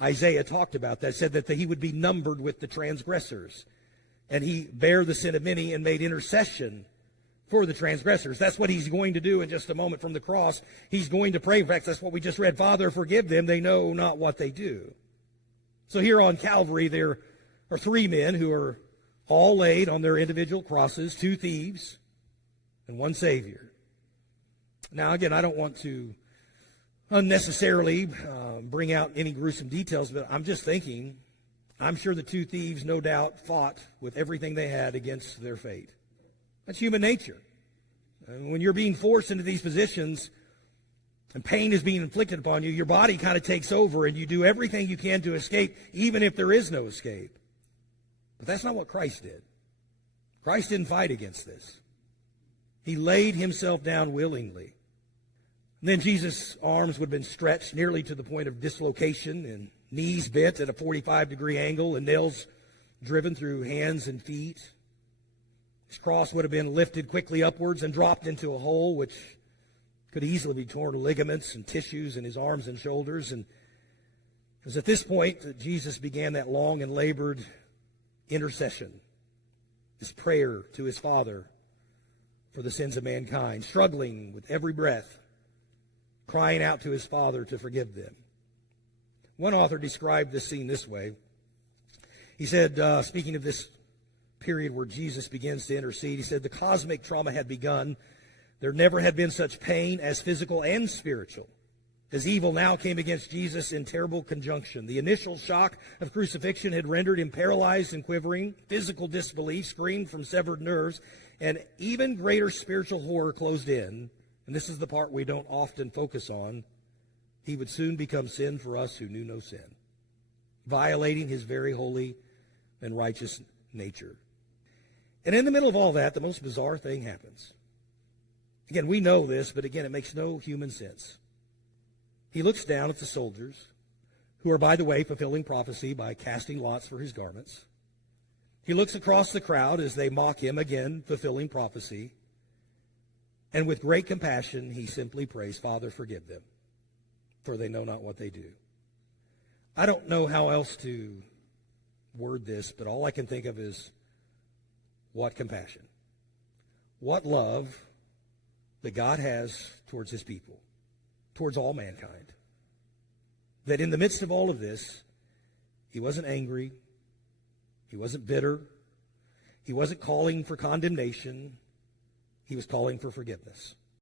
Isaiah talked about that, said that he would be numbered with the transgressors. And he bare the sin of many and made intercession for the transgressors. That's what he's going to do in just a moment from the cross. He's going to pray. In fact, that's what we just read. Father, forgive them. They know not what they do. So here on Calvary, there are three men who are all laid on their individual crosses, two thieves and one Savior. Now, again, I don't want to unnecessarily bring out any gruesome details, but I'm just thinking, I'm sure the two thieves no doubt fought with everything they had against their fate. That's human nature. And when you're being forced into these positions and pain is being inflicted upon you, your body kind of takes over and you do everything you can to escape, even if there is no escape. But that's not what Christ did. Christ didn't fight against this. He laid himself down willingly. And then Jesus' arms would have been stretched nearly to the point of dislocation and knees bent at a 45-degree angle and nails driven through hands and feet. His cross would have been lifted quickly upwards and dropped into a hole which could easily be torn to ligaments and tissues in his arms and shoulders. And it was at this point that Jesus began that long and labored intercession, his prayer to his Father for the sins of mankind, struggling with every breath, crying out to his Father to forgive them. One author described this scene this way. He said, speaking of this period where Jesus begins to intercede, he said, the cosmic trauma had begun. There never had been such pain as physical and spiritual, as evil now came against Jesus in terrible conjunction. The initial shock of crucifixion had rendered him paralyzed and quivering. Physical disbelief screamed from severed nerves, and even greater spiritual horror closed in. And this is the part we don't often focus on. He would soon become sin for us who knew no sin, violating his very holy and righteous nature. And in the middle of all that, the most bizarre thing happens. Again, we know this, but again, it makes no human sense. He looks down at the soldiers, who are, by the way, fulfilling prophecy by casting lots for his garments. He looks across the crowd as they mock him, again, fulfilling prophecy. And with great compassion, he simply prays, Father, forgive them, for they know not what they do. I don't know how else to word this, but all I can think of is, what compassion. What love that God has towards his people, towards all mankind. That in the midst of all of this, he wasn't angry, he wasn't bitter, he wasn't calling for condemnation, he was calling for forgiveness.